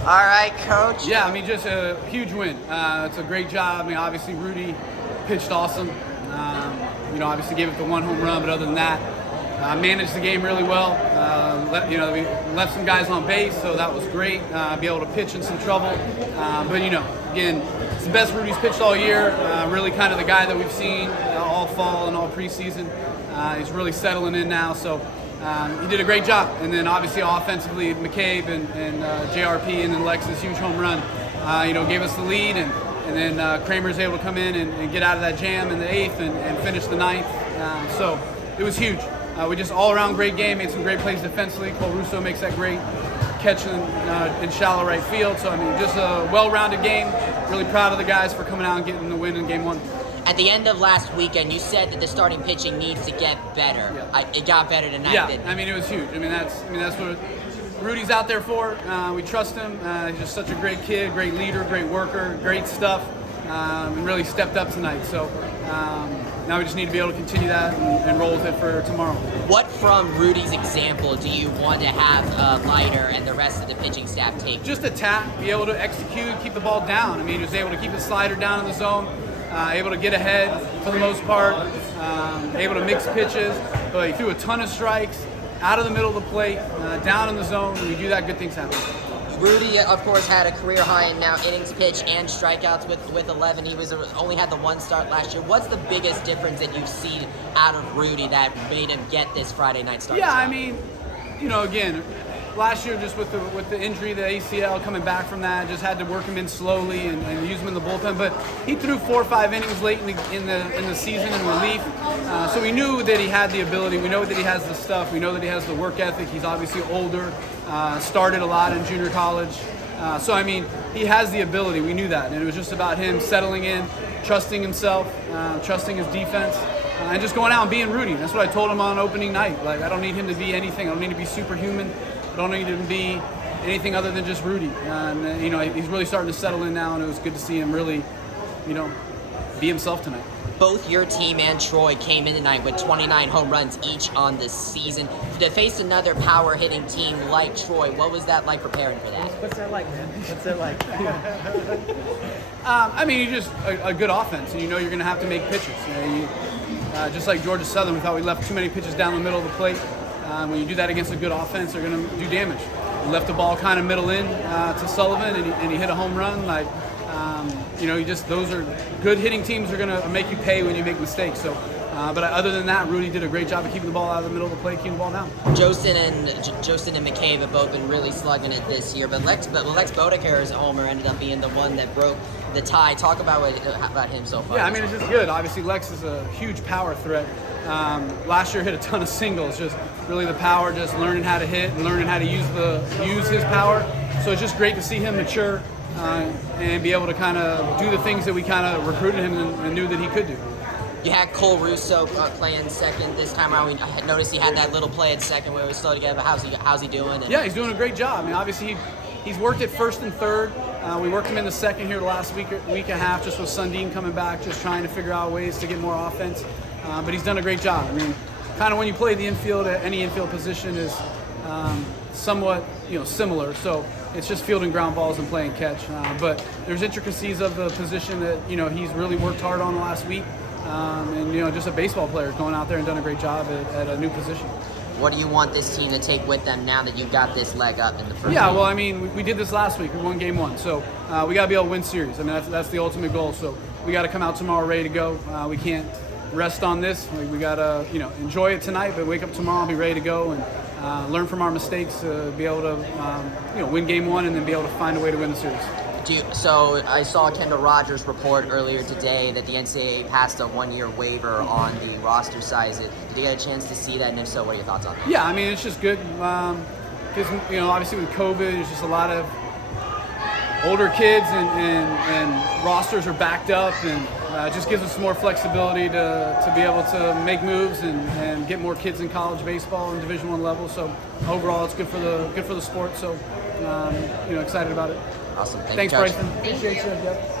All right, Coach. Yeah, I mean, just a huge win. It's a great job. I mean, obviously, Rudy pitched awesome. Obviously gave up the one home run, but other than that, managed the game really well. We left some guys on base, so that was great. Be able to pitch in some trouble. Again, it's the best Rudy's pitched all year. Really kind of the guy that we've seen all fall and all preseason. He's really settling in now, so he did a great job. And then obviously offensively, McCabe and JRP and then Lex's huge home run, gave us the lead. And then Kramer's able to come in and get out of that jam in the 8th and finish the 9th. So it was huge. We just all-around great game, made some great plays defensively. Cole Russo makes that great catch in shallow right field. So, I mean, just a well-rounded game. Really proud of the guys for coming out and getting the win in Game 1. At the end of last weekend, you said that the starting pitching needs to get better. Yeah. It got better tonight. Yeah, I mean, it was huge. I mean, that's what Rudy's out there for. We trust him. He's just such a great kid, great leader, great worker, great stuff, and really stepped up tonight. So now we just need to be able to continue that and roll with it for tomorrow. What from Rudy's example do you want to have Leiter and the rest of the pitching staff take? Just attack, be able to execute, keep the ball down. I mean, he was able to keep his slider down in the zone, able to get ahead for the most part, able to mix pitches, but he threw a ton of strikes out of the middle of the plate, down in the zone. When we do that, good things happen. Rudy, of course, had a career high in now innings pitched and strikeouts with 11. He only had the one start last year. What's the biggest difference that you've seen out of Rudy that made him get this Friday night start? Yeah, I mean, again, last year just with the injury, the ACL, coming back from that, just had to work him in slowly and use him in the bullpen. But he threw 4 or 5 innings late in the season in relief, so we knew that he had the ability. We know that he has the stuff. We know that he has the work ethic. He's obviously older, started a lot in junior college, so I mean, he has the ability. We knew that, and it was just about him settling in, trusting himself, trusting his defense. And just going out and being Rudy. That's what I told him on opening night. Like, I don't need him to be anything. I don't need to be superhuman. I don't need him to be anything other than just Rudy. He's really starting to settle in now, and it was good to see him really, be himself tonight. Both your team and Troy came in tonight with 29 home runs each on the season. To face another power-hitting team like Troy, what was that like preparing for that? What's that like, man? What's that like? I mean, you're just a good offense, and you're going to have to make pitches. Just like Georgia Southern, we thought we left too many pitches down the middle of the plate. When you do that against a good offense, they're going to do damage. We left the ball kind of middle in to Sullivan, and he hit a home run. Those are good hitting teams are going to make you pay when you make mistakes. So, but other than that, Rudy did a great job of keeping the ball out of the middle of the plate, keeping the ball down. Jostin and McCabe have both been really slugging it this year, but Lex Bodeker's homer ended up being the one that broke the tie. Talk about him so far. Yeah, I mean, it's just good. Obviously, Lex is a huge power threat. Last year hit a ton of singles, just really the power, just learning how to hit and learning how to use his power. So it's just great to see him mature and be able to kind of do the things that we kind of recruited him and knew that he could do. You had Cole Russo playing second this time around. I noticed he had that little play at second where it was slow together, but how's he doing? Yeah, he's doing a great job. I mean, obviously he's worked at first and third. We worked him in the second here the last week and a half, just with Sundin coming back, just trying to figure out ways to get more offense. But he's done a great job. I mean, kind of when you play the infield, any infield position is somewhat similar. So it's just fielding ground balls and playing catch. But there's intricacies of the position that he's really worked hard on the last week. Just a baseball player going out there and done a great job at a new position. What do you want this team to take with them now that you've got this leg up in the first? Yeah, game? well, I mean, we did this last week. We won Game 1, so we got to be able to win series. I mean, that's the ultimate goal. So we got to come out tomorrow ready to go. We can't rest on this. We got to enjoy it tonight, but wake up tomorrow and be ready to go and learn from our mistakes to be able to win Game 1 and then be able to find a way to win the series. So I saw Kendall Rogers report earlier today that the NCAA passed a 1-year waiver on the roster size. Did you get a chance to see that? And if so, what are your thoughts on that? Yeah, I mean, it's just good because obviously with COVID, there's just a lot of older kids and rosters are backed up, and it just gives us more flexibility to be able to make moves and get more kids in college baseball and Division I level. So overall, it's good for the sport. So excited about it. Awesome. Thanks, you, Coach. Bryson. Appreciate you. Yep.